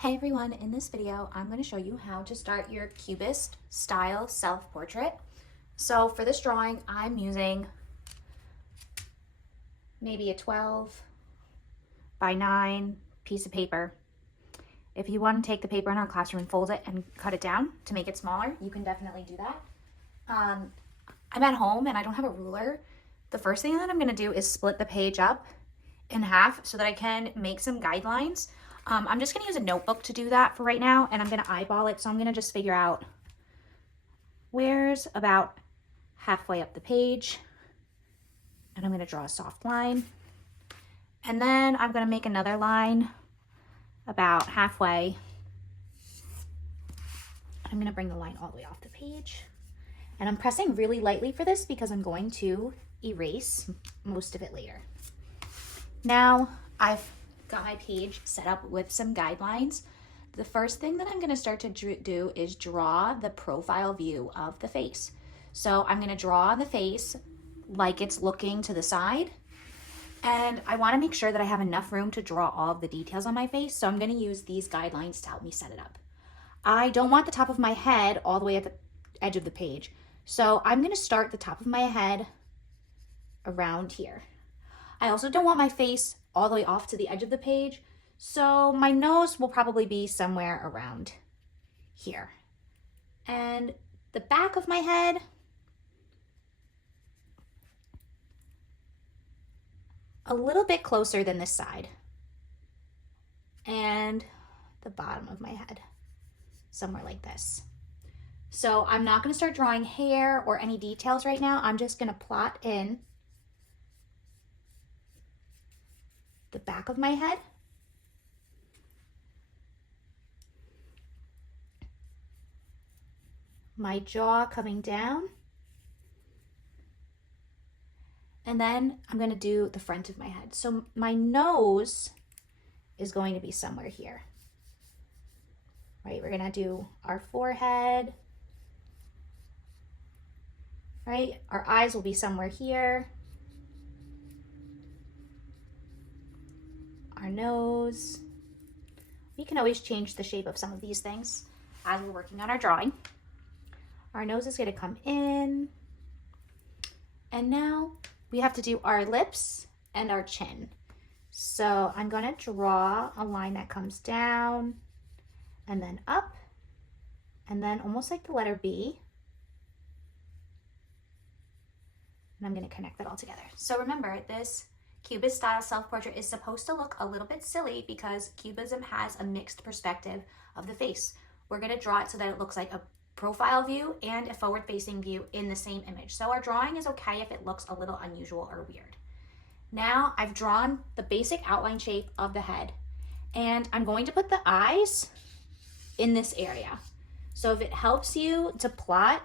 Hey everyone, in this video, I'm going to show you how to start your Cubist style self-portrait. So for this drawing, I'm using maybe a 12 by 9 piece of paper. If you want to take the paper in our classroom and fold it and cut it down to make it smaller, you can definitely do that. I'm at home and I don't have a ruler. The first thing that I'm going to do is split the page up in half so that I can make some guidelines. I'm just going to use a notebook to do that for right now, and I'm going to eyeball it. So I'm going to just figure out where's about halfway up the page, and I'm going to draw a soft line. And then I'm going to make another line about halfway. I'm going to bring the line all the way off the page. And I'm pressing really lightly for this because I'm going to erase most of it later. Now I've got my page set up with some guidelines. The first thing that I'm going to start to do is draw the profile view of the face. So I'm going to draw the face like it's looking to the side, and I want to make sure that I have enough room to draw all of the details on my face, so I'm going to use these guidelines to help me set it up. I don't want the top of my head all the way at the edge of the page, so I'm going to start the top of my head around here. I also don't want my face all the way off to the edge of the page, so my nose will probably be somewhere around here. And the back of my head, a little bit closer than this side. And the bottom of my head, somewhere like this. So I'm not going to start drawing hair or any details right now. I'm just going to plot in the back of my head, my jaw coming down, and then I'm going to do the front of my head. So my nose is going to be somewhere here, right? We're going to do our forehead, right? Our eyes will be somewhere here. Our nose. We can always change the shape of some of these things as we're working on our drawing. Our nose is going to come in. And now we have to do our lips and our chin. So I'm going to draw a line that comes down and then up, and then almost like the letter B. And I'm going to connect that all together. So remember, this Cubist style self-portrait is supposed to look a little bit silly because Cubism has a mixed perspective of the face. We're going to draw it so that it looks like a profile view and a forward-facing view in the same image. So our drawing is okay if it looks a little unusual or weird. Now I've drawn the basic outline shape of the head, and I'm going to put the eyes in this area. So if it helps you to plot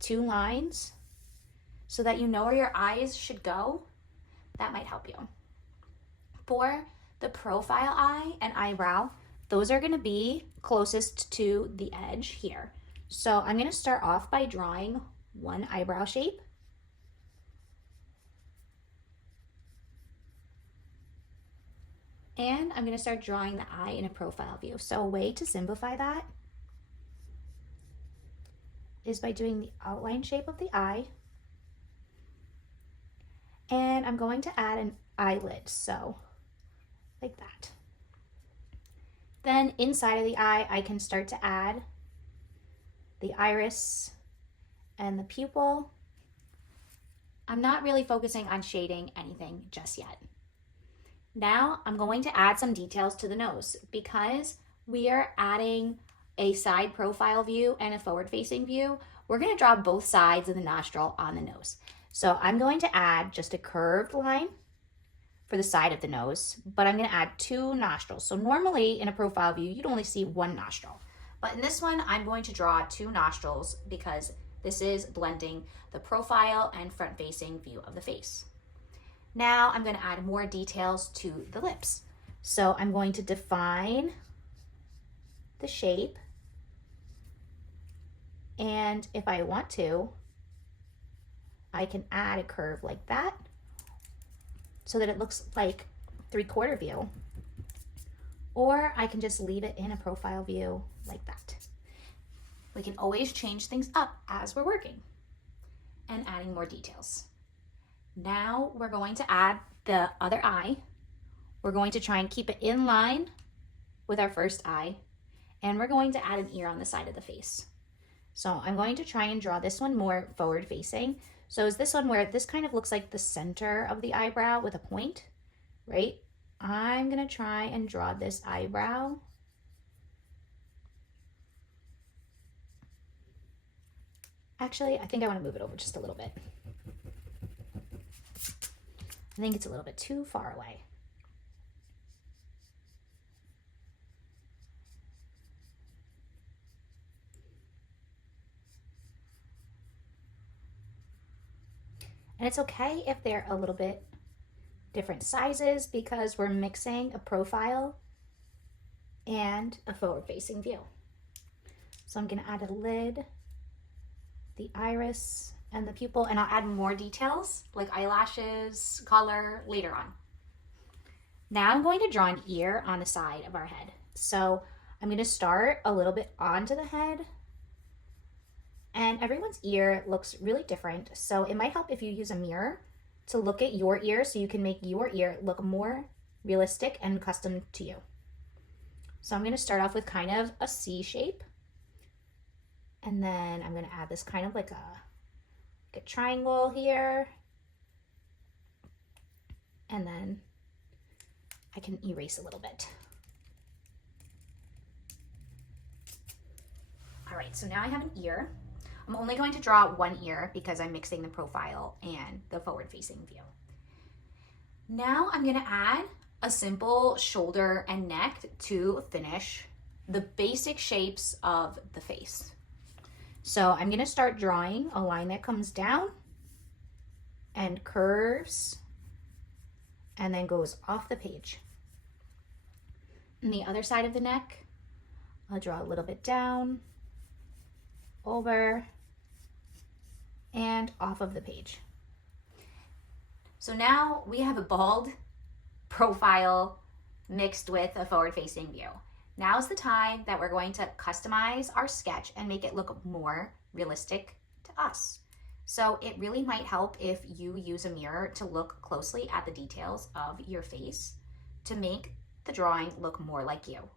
two lines so that you know where your eyes should go, that might help you. For the profile eye and eyebrow, those are going to be closest to the edge here. So I'm going to start off by drawing one eyebrow shape. And I'm going to start drawing the eye in a profile view. So a way to simplify that is by doing the outline shape of the eye. And I'm going to add an eyelid, so like that. Then inside of the eye, I can start to add the iris and the pupil. I'm not really focusing on shading anything just yet. Now I'm going to add some details to the nose because we are adding a side profile view and a forward-facing view. We're going to draw both sides of the nostril on the nose. So I'm going to add just a curved line for the side of the nose, but I'm going to add two nostrils. So normally in a profile view, you'd only see one nostril. But in this one, I'm going to draw two nostrils because this is blending the profile and front-facing view of the face. Now I'm going to add more details to the lips. So I'm going to define the shape. And if I want to, I can add a curve like that so that it looks like 3/4 view. or I can just leave it in a profile view like that. We can always change things up as we're working and adding more details. Now we're going to add the other eye. We're going to try and keep it in line with our first eye, and we're going to add an ear on the side of the face. So I'm going to try and draw this one more forward facing. So is this one where this kind of looks like the center of the eyebrow with a point, right? I'm gonna try and draw this eyebrow. Actually, I think I want to move it over just a little bit. I think it's a little bit too far away. And it's okay if they're a little bit different sizes because we're mixing a profile and a forward-facing view. So I'm gonna add a lid, the iris, and the pupil, and I'll add more details like eyelashes, color later on. Now I'm going to draw an ear on the side of our head. So I'm gonna start a little bit onto the head, and everyone's ear looks really different. So it might help if you use a mirror to look at your ear so you can make your ear look more realistic and custom to you. So I'm gonna start off with kind of a C shape. And then I'm gonna add this kind of like a triangle here. And then I can erase a little bit. All right, so now I have an ear. I'm only going to draw one ear because I'm mixing the profile and the forward-facing view. Now I'm gonna add a simple shoulder and neck to finish the basic shapes of the face. So I'm gonna start drawing a line that comes down and curves and then goes off the page. On the other side of the neck, I'll draw a little bit down, over, and off of the page. So now we have a bald profile mixed with a forward-facing view. Now's the time that we're going to customize our sketch and make it look more realistic to us. So it really might help if you use a mirror to look closely at the details of your face to make the drawing look more like you.